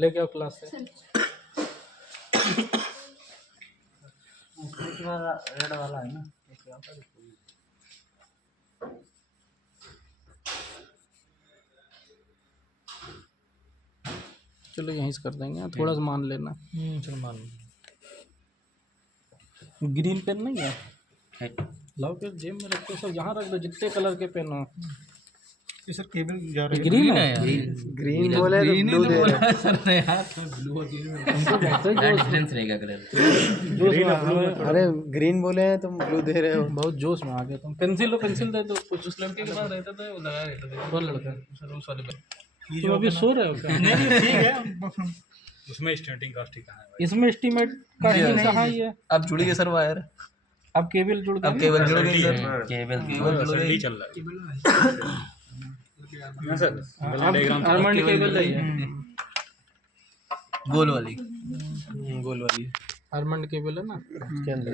लेके आओ क्लास से। रेड वाला है ना, चलो यहीं से कर देंगे, थोड़ा सा मान लेना। चलो मान ग्रीन पेन नहीं है, लाओ फिर जेब में रखो, सब यहाँ रख दो जितने कलर के पेन हो। सर केबल जा रहा है। ग्रीन है यार, ग्रीन बोले तो ब्लू दे रहे हैं। सर ने यार ब्लू और ग्रीन में डिफरेंस रहेगा कलर। अरे ग्रीन बोले हैं तुम ब्लू दे रहे हो। बहुत जोश में आ गए तुम। पेंसिल लो, पेंसिल दे दो कुछ। उस लड़के के पास रहता था, वो लगा रहता था। कौन लड़का? सर उस वाले पे। तुम अभी सो रहे हो क्या? नहीं ठीक है। उसमें स्टार्टिंग कास्टिंग कहाँ है? इसमें एस्टीमेट का कहाँ ही है? अब जुड़ गए सर वायर, अब केबल जुड़ गया। अब केबल जुड़ गई सर, केबल केबल जुड़ गई। चल रहा है सर। आर्मंड केबल है, गोल वाली, गोल वाली आर्मंड केबल है ना। के अंदर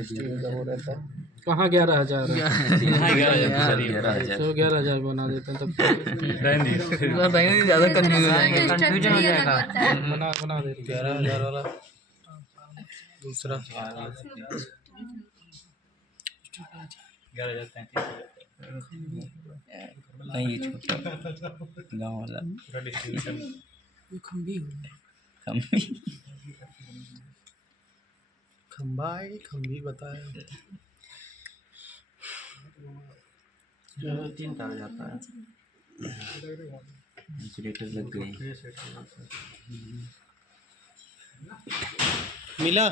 वो रहता है। कहाँ 11,000 है? यहाँ 11,000 तो 11,000 बना देते हैं तब। ज़्यादा कंफ्यूज हो जाएंगे, कंफ्यूजन हो जाएगा। बना देते हैं। 11,000 वाला दूसरा 11,035 नहीं, ये छोटा गाँव वाला खम्बी खंबा है, खंबी बताया। 3 तार जाता है। इंसुलेटर लग गई। मिला?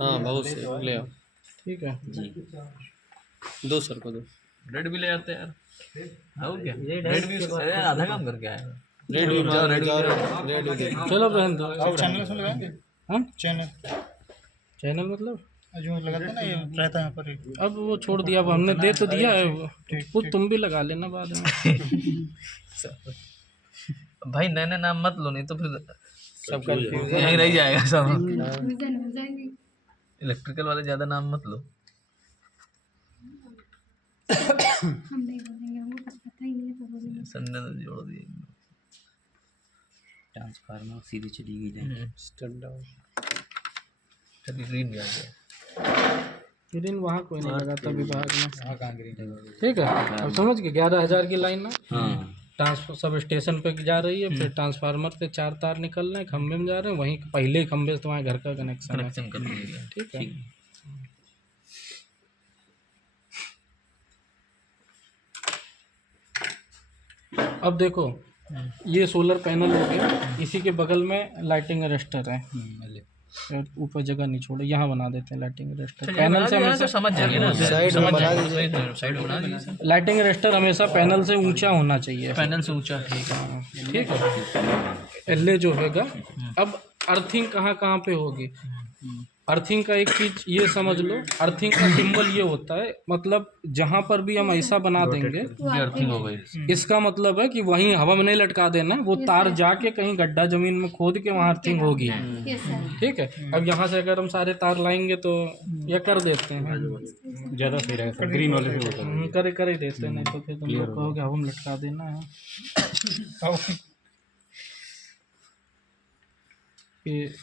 हाँ बहुत से, ले आओ। ठीक है जी, दो सर को दो। रेड भी ले आते हैं यार। हो गया रेड भी, अरे आधा काम करके आया। रेड भी जाओ, रेड भी दे। चलो बहन दो। चैनल से लगाएंगे। हाँ चैनल मतलब जो लगाते हैं ना, ये रहता है यहाँ पर एक। अब वो छोड़ दिया, अब हमने दे तो दिया है, खुद तुम भी लगा लेना बाद में। भाई नए नए नाम मत लो, नहीं तो फिर सब कंफ्यूज यहीं रह जाएगा सब। कंफ्यूजन हो जाएगी। इलेक्ट्रिकल वाले ज़्यादा नाम मत लो। हम नहीं बोलेंगे, हमको कुछ पता ही नहीं है तो बोलेंगे। संडे तो जोड़ दिए, ट्रांसफार्मर सीधी चली गई। Stand down. कभी ग्रीन भी आ गया। ग्रीन वहाँ कोई नहीं लगाता विभाग में। हाँ कहाँ ग्रीन है? ठीक है, अब समझ गए। 11,000 की लाइन है, हाँ, ट्रांसफर सब स्टेशन पे जा रही है, फिर ट्रांसफार्मर से 4 तार निकल रहे हैं, खंभे में जा रहे हैं, वहीं पहले ही खंभे से तुम्हारे घर का कनेक्शन है। कनेक्शन कर दिया। ठीक है। अब देखो, ये सोलर पैनल हो गया, इसी के बगल में लाइटिंग अरेस्टर है। और ऊपर जगह नहीं छोड़े, यहाँ बना देते हैं लाइटिंग अरेस्टर। पैनल से हमेशा समझ जाएंगे ना, साइड में बना दीजिए। साइड बना दीजिए। लाइटिंग अरेस्टर हमेशा पैनल से ऊंचा होना चाहिए। पैनल से ऊंचा, ठीक है। ठीक है। एल्ले जो होगा, अब अर्थिंग कहाँ कहाँ पे होगी? अर्थिंग का एक चीज ये समझ लो, अर्थिंग का सिंबल ये होता है, मतलब जहाँ पर भी हम ऐसा बना देंगे, ये अर्थिंग हो गई। इसका मतलब है कि वहीं हवा में नहीं लटका देना, वो तार जाके कहीं गड्ढा जमीन में खोद के वहाँ अर्थिंग होगी। Yes sir. ठीक है। अब यहाँ से अगर हम सारे तार लाएंगे तो ये कर देते हैं, ज़्यादा सही रहेगा ग्रीन वाले से होता है। कर ही देते हैं, नहीं तो फिर तुम लोग कहोगे हवा में लटका देना है। कि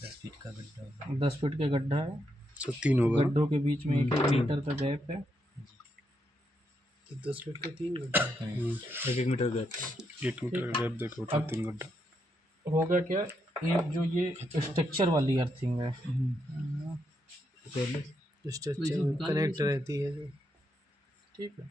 10 फीट का गड्ढा, 10 फीट का गड्ढा है, तो 3 होगा। गड्ढों के बीच में 1-1 मीटर का गैप है। 10 फीट का 3 गड्ढा। 1 मीटर गैप, 1 मीटर गैप देखो, 3 गड्ढा होगा क्या, एक जो ये स्ट्रक्चर वाली अर्थिंग है, स्ट्रक्चर में कनेक्ट रहती है जो। ठीक है।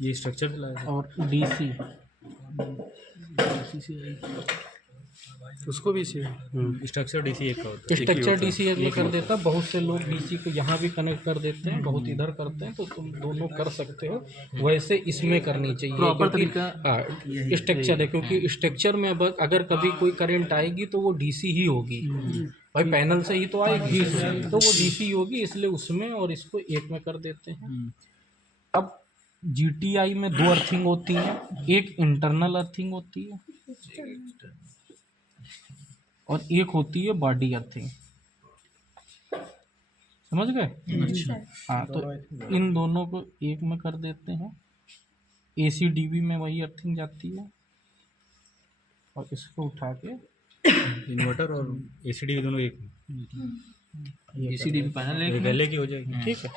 ये स्ट्रक्चर दिलाया और डीसी उसको भी से स्ट्रक्चर डीसी एक का होता है। स्ट्रक्चर डीसी में कर देता। बहुत से लोग डीसी को यहाँ भी कनेक्ट कर देते हैं, बहुत इधर करते हैं, तो तुम दोनों कर सकते हो। वैसे इसमें करनी चाहिए, प्रॉपर क्योंकि तरीका स्ट्रक्चर है, क्योंकि स्ट्रक्चर में अब अगर कभी कोई करंट आएगी तो वो डीसी ही होगी। भाई पैनल से ही तो आएगी, तो वो डीसी होगी, इसलिए उसमें और इसको एक में कर देते हैं। अब जीटीआई में 2 अर्थिंग होती हैं, एक इंटरनल अर्थिंग होती है और एक होती है बॉडी अर्थिंग। समझ गए? हाँ, तो इन दोनों को एक में कर देते हैं। ACDB में वही अर्थिंग जाती है और इसको उठा के इन्वर्टर और ACD दोनों एक ACDB पैनल एक में LA की हो जाएगी। ठीक है।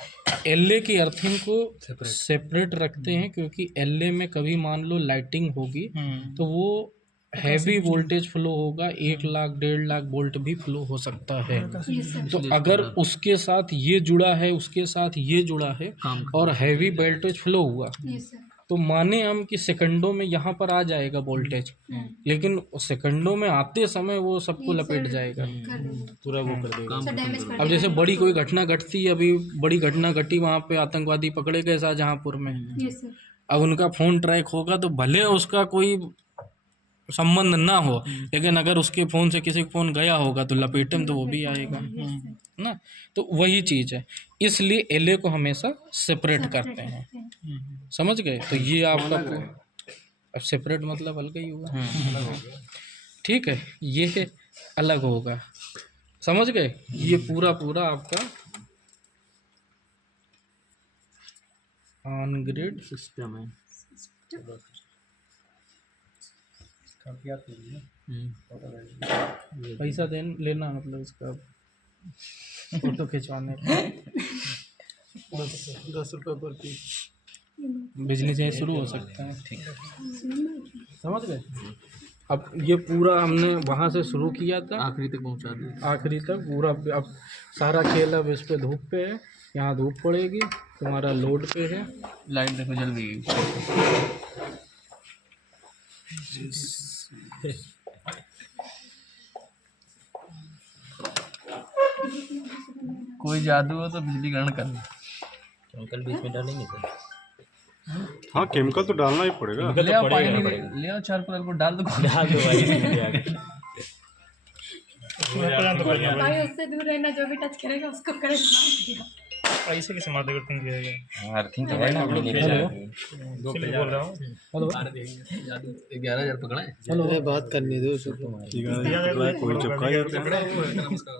LA की अर्थिंग को सेपरेट रखते हैं क्योंकि LA में कभी मान लो लाइटिंग होगी तो वो हैवी वोल्टेज फ्लो होगा, 1 लाख 1.5 लाख वोल्ट भी फ्लो हो सकता है। तो अगर उसके साथ ये जुड़ा है, उसके साथ ये जुड़ा है और हैवी वोल्टेज फ्लो हुआ तो माने हम कि सेकंडों में यहाँ पर आ जाएगा वोल्टेज, लेकिन सेकंडों में आते समय वो सबको लपेट जाएगा, पूरा वो कर देगा। अब जैसे बड़ी कोई घटना घटती है, अभी बड़ी घटना घटी वहाँ पे आतंकवादी पकड़े गए शाहजहाँपुर में, अब उनका फ़ोन ट्रैक होगा तो भले उसका कोई संबंध ना हो, लेकिन अगर उसके फ़ोन से किसी को फ़ोन गया होगा तो लपेटे में तो वो भी आएगा ना। तो वही चीज़ है, इसलिए LA को हमेशा सेपरेट करते हैं। समझ गए? तो ये आपका अब सेपरेट मतलब अलग ही हुआ। ठीक है, ये अलग होगा। समझ गए? ये पूरा पूरा आपका ऑन ग्रिड सिस्टम है। पैसा लेना मतलब इसका फोटो खिंचवाने का 10 रुपये पर पीस बिजली से शुरू हो सकता है। ठीक है, समझ गए? अब ये पूरा हमने वहाँ से शुरू किया था, आखिरी तक पहुंचा दिया। आखिरी तक पूरा। अब सारा खेल अब इस पे धूप पे है, यहाँ धूप पड़ेगी, तुम्हारा लोड पे है। लाइट देखो जल गई। कोई जादू हो तो बिजली ग्रहण कर ले। केमिकल बीच में डालेंगे सर। हाँ केमिकल तो डालना ही पड़ेगा। ले आओ पानी, ले आओ चारकोल को डाल दो। डाल दो भाई। भाई उससे दूर रहना, जो भी टच करेगा उसको करंट मार दिया। ऐसे कैसे मारते करते हैं? अर्थिंग तो है ना अपने लिए। दो पे बोल रहा हूँ। हेलो, जादू 11,000 पकड़ा है। अरे बात करने दो उसको। कोई चपका ही होता है।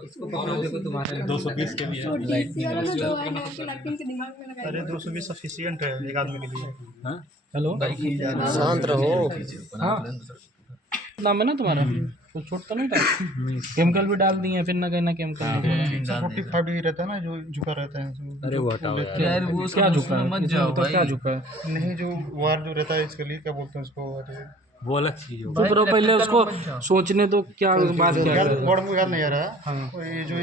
इसको पकड़ो, देखो तुम्हारे 220 के भी है। डीसी वाला ना जो है ना उसको लाके इनके दिमाग में लगाया। अरे 220 सफिशिएंट है एक आदमी के लिए। हेलो, शांत रहो। हाँ, नाम है ना तुम्हारा? तो छोट तो नहीं था? केमिकल भी डाल दिए, फिर ना कहना केमिकल 45 ही रहता है ना, जो झुका रहता है। अरे वो हटाओ यार। यार वो क्या झुका है? मत जाओ तो क्या भाई। झुका है? नहीं, जो वार जो रहता है इसके लिए क्या बोलते हैं उसको? वो अलग चीज हो। तो फिर पहले उसको सोचने तो क्या बात क्या है? वर्ड मुझे याद नहीं आ रहा। हाँ। तो ये जो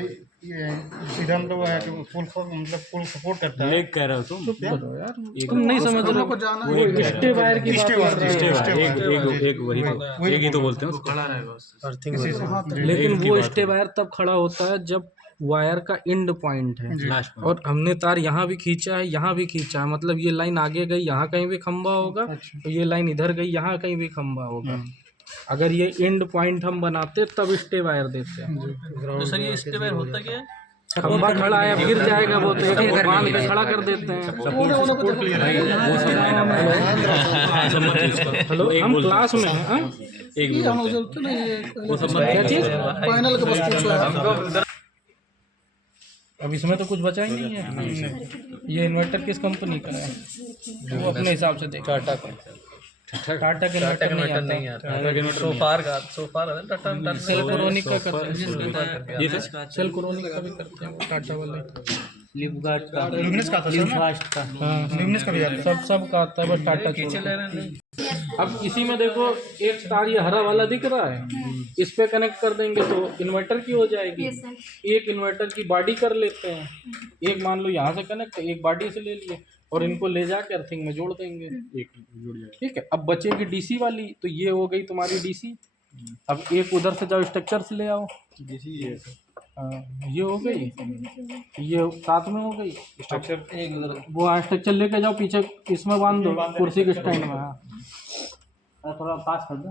ये सीधा मतलब है कि फुल फुल सपोर्ट करता है। लेग कह रहे हो तुम। करो यार, तुम नहीं समझ रहे हो। वो स्टे वायर की बात कर रहे हो। एक वही तो एक ही तो बोलते हैं उसको। अर्थिंग लेकिन वो स्टे वायर तब खड़ा होता है जब वायर का एंड पॉइंट है, लास्ट में। और हमने तार यहाँ भी खींचा है, यहाँ भी खींचा है, मतलब ये लाइन आगे गई, यहाँ कहीं भी खंबा होगा, तो ये लाइन इधर गई, यहाँ कहीं भी खंबा होगा। अगर ये एंड पॉइंट हम बनाते तब स्टे वायर देते हैं। तो सर ये स्टे वायर होता क्या है? खंबा खड़ा है, अब गिर जाएगा वो, तो एक बांध के खड़ा कर देते हैं। हेलो, हम क्लास में हैं। हाँ? क्या चीज़? अब इसमें तो कुछ बचा ही नहीं है। ये इन्वर्टर किस कंपनी का है? वो अपने हिसाब से देखो। टाटा के इन्वर्टर नहीं आता। सोफार का सोफार है टाटा सेल कोरोनिक का करते हैं, सेल कोरोनिक का भी करते हैं वो टाटा वाले। लुमिनस का था सर। हाँ, लुमिनस का भी आता है। सब का आता है, बस टाटा छोड़। अब इसी में देखो एक तार ये हरा वाला दिख रहा है, इस पे कनेक्ट कर देंगे तो इन्वर्टर की हो जाएगी। एक इन्वर्टर की बॉडी कर लेते हैं, एक मान लो यहाँ से कनेक्ट, एक बॉडी से ले लिए और इनको ले जाकर अर्थिंग में जोड़ देंगे। एक जुड़ जाएगा। ठीक है, अब बचेगी डीसी वाली, तो ये हो गई तुम्हारी डीसी। अब एक उधर से जाओ स्ट्रक्चर से ले आओ। ये हो गई, ये साथ में हो गई स्ट्रक्चर। एक उधर वो स्ट्रक्चर लेके जाओ पीछे, इसमें बांध दो कुर्सी के स्टैंड में। हाँ, थोड़ा पास कर दो।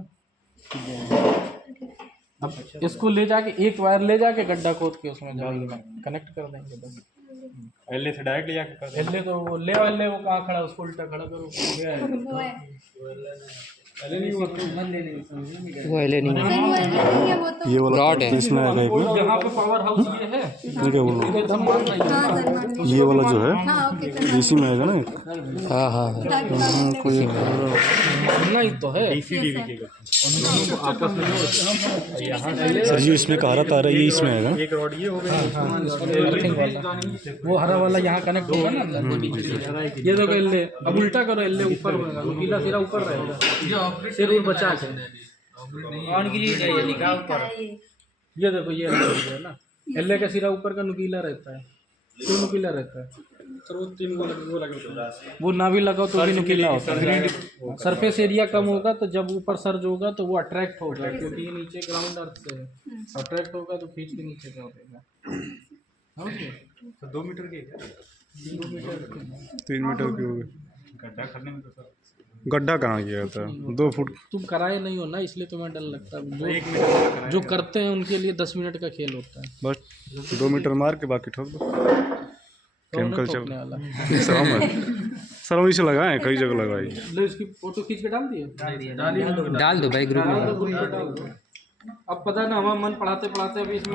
अब इसको ले जाके एक वायर ले जाके गड्ढा खोद के उसमें जाओ कनेक्ट कर देंगे बस। एल से डायरेक्ट ले जाके कर ले तो वो ले वो कहाँ खड़ा, उसको उल्टा खड़ा करो। वो है वो एले नहीं है। सर वो ऐसे नहीं है, वो तो ये वाला रॉड है। तो इसमें आएगा एक में यहाँ पे पावर हाउस ये है, ये क्या बोल रहा एकदम मानना ही है। हाँ सर मान लीजिए। हूँ? ये वाला जो है हाँ ओके सर इसी में आएगा ना एक? हाँ हाँ हाँ। कोई मानना ही तो है। सर ये इसमें कहा रहा था ये इसमें आएगा एक रॉड ये हो गया अर्थिंग वाला वो हरा वाला यहाँ कनेक्ट होगा ना अंदर। ये देखो एल्ले, अब उल्टा करो, एल्ले ऊपर होगा, नुकीला सिरा ऊपर रहेगा, सिर और बचा के। ये देखो ये एल्ले हो गया ना, एल्ले का सिरा ऊपर का नुकीला रहता है, क्यों नुकीला रहता है? सर वो 3 वो लगे वो ना भी लगाओ तो भी नुकीला होता है। सरफेस एरिया कम होगा तो जब ऊपर सर्ज होगा तो वो अट्रैक्ट होगा, क्योंकि ये नीचे ग्राउंड अर्थ से है, अट्रैक्ट होगा तो खींच के नीचे क्या होगा। ओके 2 मीटर के 3 मीटर की हो गई। गड्ढा करने में तो सर गड्ढा कहाँ किया था 2 फुट तुम कराए नहीं हो ना, इसलिए तुम्हें डर लगता है। जो करते हैं उनके लिए 10 मिनट का खेल होता है। बस 2 मीटर मार के बाकी ठोक दो। केमिकल चल ठोकने वाला। सर हम इसे लगाए कई जगह लगाई। लो इसकी फोटो खींच के डाल दिए, डाल दो भाई ग्रुप में। अब पता ना हमारा मन पढ़ाते पढ़ाते अभी इसमें